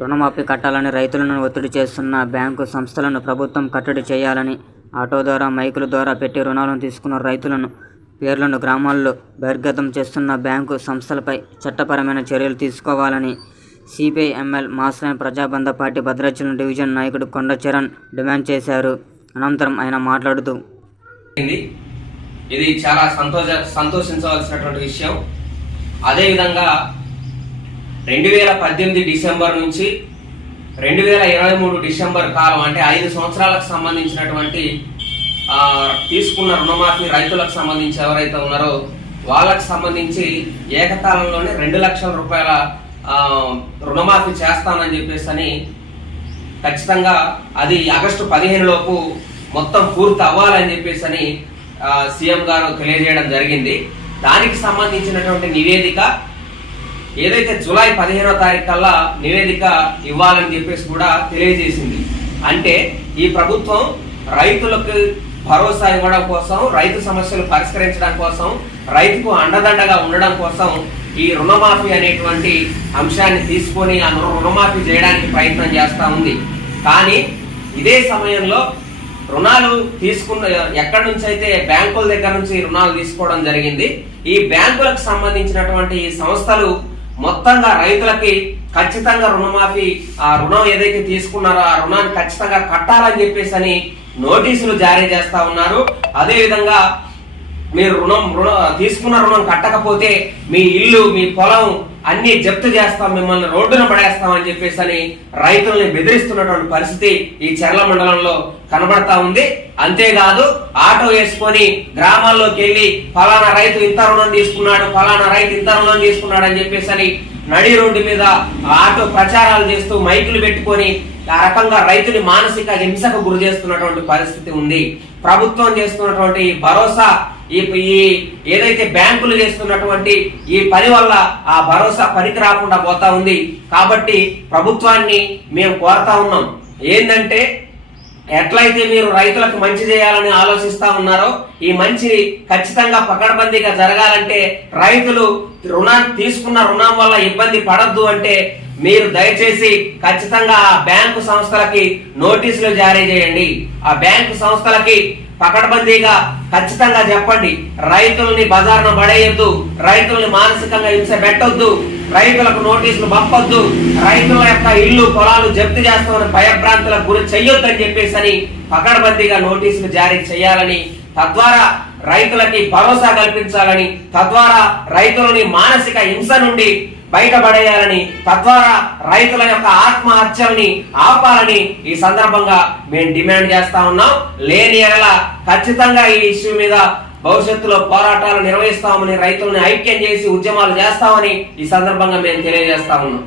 రుణమాఫీ కట్టాలని రైతులను ఒత్తిడి చేస్తున్న బ్యాంకు సంస్థలను ప్రభుత్వం కట్టడి చేయాలని ఆటో ద్వారా మైకుల ద్వారా పెట్టి రుణాలను తీసుకున్న రైతులను పేర్లను గ్రామాల్లో బహిర్గతం చేస్తున్న బ్యాంకు సంస్థలపై చట్టపరమైన చర్యలు తీసుకోవాలని C P I M L mass line Prajabandha party Bhadrachalam division నాయకుడు కొండ చరణ్ డిమాండ్ చేశారు. అనంతరం ఆయన మాట్లాడుతూ ఇది చాలా సంతోష సంతోషించవలసినటువంటి విషయం. అదేవిధంగా రెండు వేల పద్దెనిమిది డిసెంబర్ నుంచి రెండు వేల ఇరవై మూడు డిసెంబర్ కాలం అంటే ఐదు సంవత్సరాలకు సంబంధించినటువంటి తీసుకున్న రుణమాఫీ రైతులకు సంబంధించి ఎవరైతే ఉన్నారో వాళ్ళకు సంబంధించి ఏకకాలంలోనే రెండు లక్షల రూపాయల రుణమాఫీ చేస్తానని చెప్పేసి అని ఖచ్చితంగా అది ఆగస్టు పదిహేను లోపు మొత్తం పూర్తి అవ్వాలని చెప్పేసి అని సీఎం గారు తెలియజేయడం జరిగింది. దానికి సంబంధించినటువంటి నివేదిక ఏదైతే జూలై పదిహేనో తారీఖు కల్లా నివేదిక ఇవ్వాలని చెప్పేసి కూడా తెలియజేసింది. అంటే ఈ ప్రభుత్వం రైతులకు భరోసా ఇవ్వడం కోసం రైతు సమస్యలు పరిష్కరించడం కోసం రైతుకు అండదండగా ఉండడం కోసం ఈ రుణమాఫీ అనేటువంటి అంశాన్ని తీసుకొని ఆ రుణమాఫీ చేయడానికి ప్రయత్నం చేస్తూ ఉంది. కానీ ఇదే సమయంలో రుణాలు తీసుకున్న ఎక్కడి నుంచి అయితే బ్యాంకుల దగ్గర నుంచి రుణాలు తీసుకోవడం జరిగింది ఈ బ్యాంకులకు సంబంధించినటువంటి ఈ సంస్థలు మొత్తంగా రైతులకి ఖచ్చితంగా రుణమాఫీ ఆ రుణం ఏదైతే తీసుకున్నారో ఆ రుణాన్ని ఖచ్చితంగా కట్టాలని చెప్పేసి అని నోటీసులు జారీ చేస్తా ఉన్నారు. అదేవిధంగా మీరు రుణం రుణ తీసుకున్న రుణం కట్టకపోతే మీ ఇల్లు మీ పొలం అన్ని జప్తు చేస్తాం మిమ్మల్ని రోడ్డున పడేస్తామని చెప్పేసి అని రైతుల్ని బెదిరిస్తున్నటువంటి పరిస్థితి ఈ చెర్ల మండలంలో కనబడతా ఉంది. అంతేకాదు ఆటో వేసుకొని గ్రామాల్లోకి వెళ్ళి ఫలానా రైతు ఇంత రుణం తీసుకున్నాడు ఫలానా రైతు ఇంత రుణం తీసుకున్నాడు అని చెప్పేసి అని నడి రోడ్డు మీద ఆటో ప్రచారాలు చేస్తూ మైకులు పెట్టుకొని ఆ రకంగా రైతుని మానసిక హింసకు గురి చేస్తున్నటువంటి పరిస్థితి ఉంది. ప్రభుత్వం చేస్తున్నటువంటి భరోసా ఈ ఈ ఏదైతే బ్యాంకులు చేస్తున్నటువంటి ఈ పని వల్ల ఆ భరోసా పనికి రాకుండా పోతా ఉంది. కాబట్టి ప్రభుత్వాన్ని మేము కోరుతా ఉన్నాం. ఏంటంటే ఎట్లయితే మీరు రైతులకు మంచి చేయాలని ఆలోచిస్తా ఉన్నారో ఈ మంచి ఖచ్చితంగా పకడ్బందీగా జరగాలంటే రైతులు రుణాన్ని తీసుకున్న రుణం వల్ల ఇబ్బంది పడద్దు అంటే మీరు దయచేసి ఖచ్చితంగా ఆ బ్యాంకు సంస్థలకి నోటీసులు జారీ చేయండి. ఆ బ్యాంకు సంస్థలకి పకడ్బందీగా ఖచ్చితంగా చెప్పండి. రైతుల్ని బజార్ను పడేయొద్దు. రైతుల్ని మానసికంగా హింస పెట్టొద్దు. రైతులకు నోటీసులు పంపొద్దు. రైతుల యొక్క ఇల్లు పొలాలు జప్తు చేస్తామని భయభ్రాంతులకు గురి చెయ్యొద్దని చెప్పేసి అని పకడ్బందీగా నోటీసులు జారీ చేయాలని తద్వారా రైతులకి భరోసా కల్పించాలని తద్వారా రైతులని మానసిక హింస నుండి బయటపడేయాలని తద్వారా రైతుల యొక్క ఆత్మహత్యల్ని ఆపాలని ఈ సందర్భంగా మేము డిమాండ్ చేస్తా ఉన్నాం. లేని ఎడల ఖచ్చితంగా ఈ ఇష్యూ మీద భవిష్యత్తులో పోరాటాలు నిర్వహిస్తామని రైతులను ఐక్యం చేసి ఉద్యమాలు చేస్తామని ఈ సందర్భంగా మేము తెలియజేస్తా ఉన్నాం.